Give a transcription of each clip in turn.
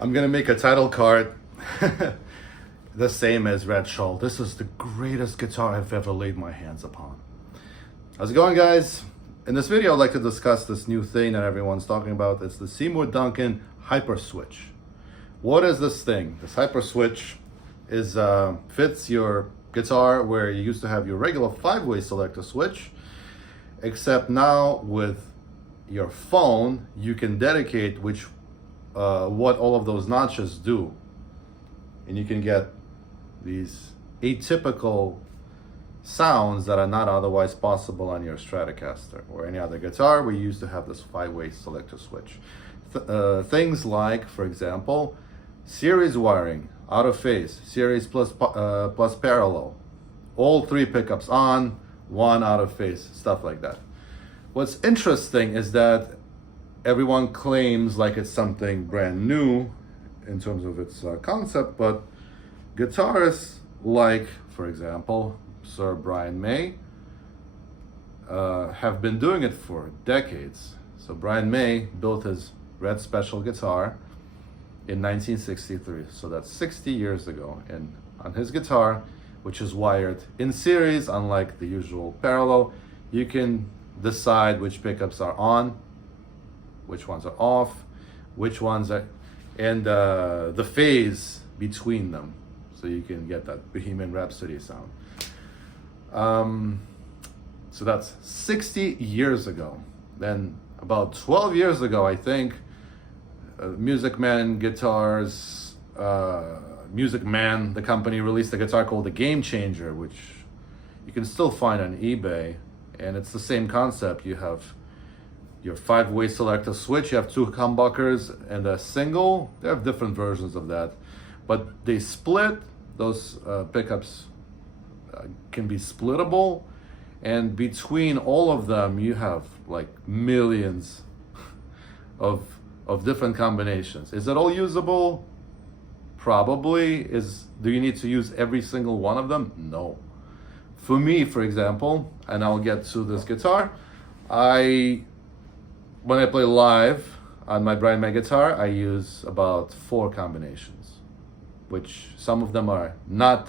I'm gonna make a title card the same as Red Shawl. This is the greatest guitar I've ever laid my hands upon. How's it going, guys? In this video, I'd like to discuss this new thing that everyone's talking about. It's the Seymour Duncan HyperSwitch. What is this thing? This HyperSwitch is fits your guitar where you used to have your regular 5-way selector switch, except now with your phone, you can dedicate what all of those notches do. And you can get these atypical sounds that are not otherwise possible on your Stratocaster or any other guitar where you used to have this 5-way selector switch. Things like, for example, series wiring, out of phase, series plus parallel, all 3 pickups on, 1 out of phase, stuff like that. What's interesting is that everyone claims like it's something brand new in terms of its concept, but guitarists like, for example, Sir Brian May have been doing it for decades. So Brian May built his Red Special guitar in 1963, so that's 60 years ago, and on his guitar, which is wired in series, unlike the usual parallel, you can decide which pickups are on, which ones are off, which ones are, and the phase between them, so you can get that Bohemian Rhapsody sound. So that's 60 years ago. Then about 12 years ago, I think, Music Man Guitars, Music Man, the company, released a guitar called the Game Changer, which you can still find on eBay, and it's the same concept. You have your 5-way selector switch, you have 2 humbuckers and a single. They have different versions of that, but they split. Those pickups can be splittable, and between all of them you have like millions of different combinations. Is it all usable? Probably. Do you need to use every single one of them? No. For me, for example, and I'll get to this guitar, when I play live on my Brian May guitar, I use about 4 combinations, which some of them are not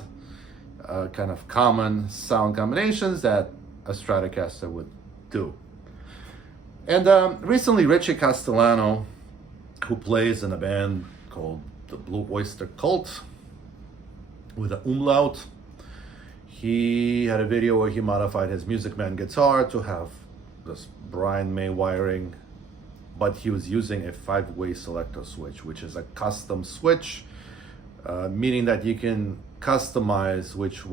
kind of common sound combinations that a Stratocaster would do. And recently, Richie Castellano, who plays in a band called the Blue Oyster Cult with an umlaut, he had a video where he modified his Music Man guitar to have this Brian May wiring, but he was using a 5-way selector switch, which is a custom switch, meaning that you can customize which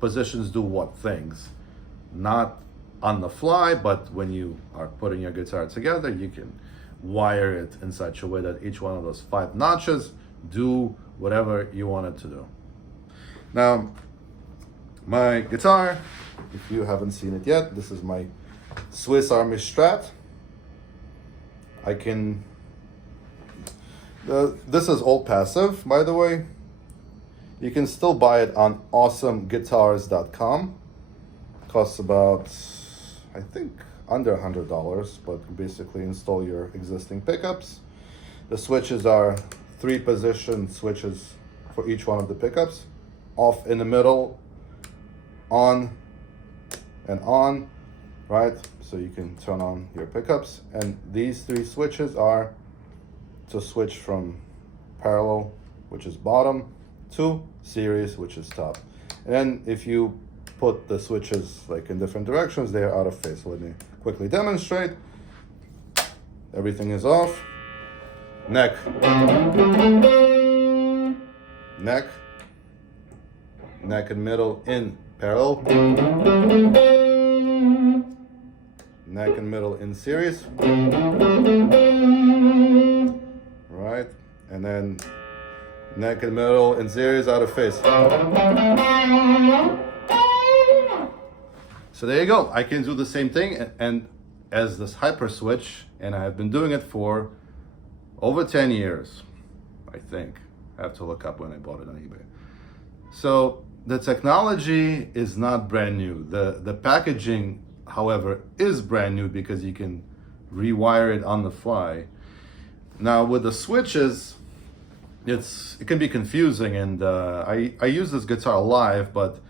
positions do what things. Not on the fly, but when you are putting your guitar together, you can wire it in such a way that each one of those 5 notches do whatever you want it to do. Now, my guitar, if you haven't seen it yet, this is my Swiss Army Strat. This is all passive, by the way. You can still buy it on awesomeguitars.com. Costs about, I think, under $100, but you basically install your existing pickups. The switches are 3 position switches for each one of the pickups. Off in the middle, on and on, right? So you can turn on your pickups. And these 3 switches are to switch from parallel, which is bottom, to series, which is top. And then if you put the switches like in different directions, they are out of phase. So let me quickly demonstrate. Everything is off. Neck, neck, neck and middle in parallel, neck and middle in series, right, and then neck and middle in series out of phase. So there you go. I can do the same thing and as this HyperSwitch, and I have been doing it for over 10 years, I think. I have to look up when I bought it on eBay. So the technology is not brand new. The packaging, however, is brand new because you can rewire it on the fly. Now with the switches, it can be confusing, and I use this guitar live, but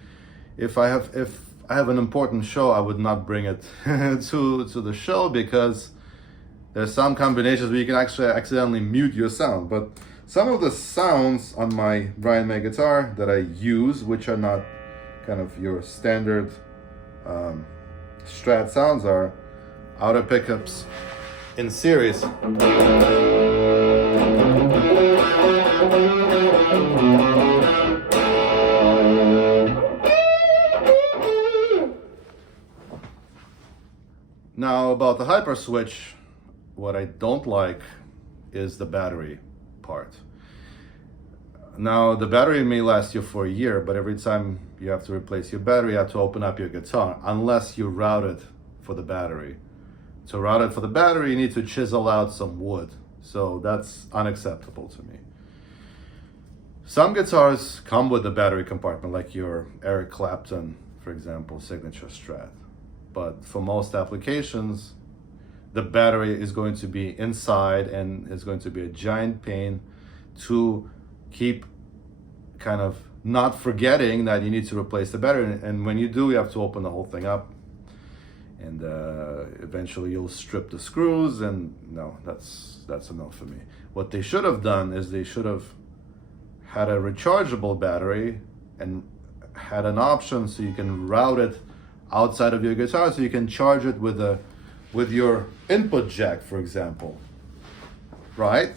if I have an important show, I would not bring it to the show, because there's some combinations where you can actually accidentally mute your sound. But some of the sounds on my Brian May guitar that I use, which are not kind of your standard Strat sounds, are outer pickups in series. Now about the HyperSwitch, what I don't like is the battery part. Now the battery may last you for a year, but every time you have to replace your battery, you have to open up your guitar, unless you route it for the battery. To route it for the battery, you need to chisel out some wood. So that's unacceptable to me. Some guitars come with a battery compartment, like your Eric Clapton, for example, signature Strat. But for most applications, the battery is going to be inside, and it's going to be a giant pain to keep kind of not forgetting that you need to replace the battery. And when you do, you have to open the whole thing up, and eventually you'll strip the screws, and no, that's enough for me. What they should have done is they should have had a rechargeable battery and had an option so you can route it outside of your guitar, so you can charge it with your input jack, for example, right?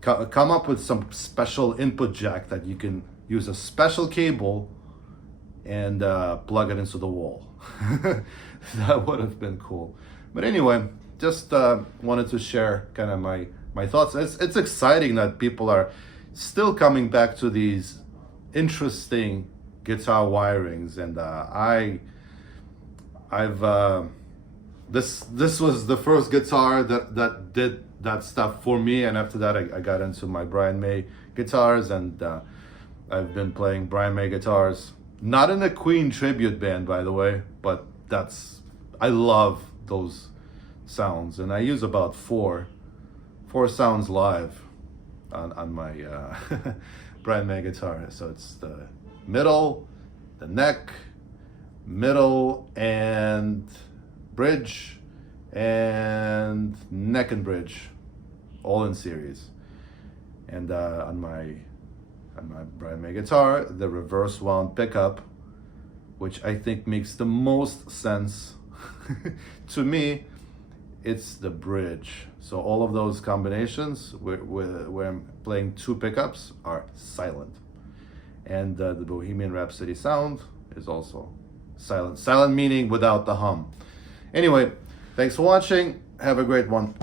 Come up with some special input jack that you can use a special cable and plug it into the wall. That would have been cool. But anyway, just wanted to share kind of my thoughts. It's exciting that people are still coming back to these interesting guitar wirings, and this was the first guitar that did that stuff for me, and after that I got into my Brian May guitars, and I've been playing Brian May guitars, not in a Queen tribute band, by the way, but I love those sounds, and I use about four sounds live on my Brian May guitar. So it's the middle, the neck, middle and bridge, and neck and bridge, all in series. And on my Brian May guitar, the reverse wound pickup, which I think makes the most sense to me, it's the bridge. So all of those combinations where I'm playing two pickups are silent. And the Bohemian Rhapsody sound is also silent. Silent meaning without the hum. Anyway, thanks for watching. Have a great one.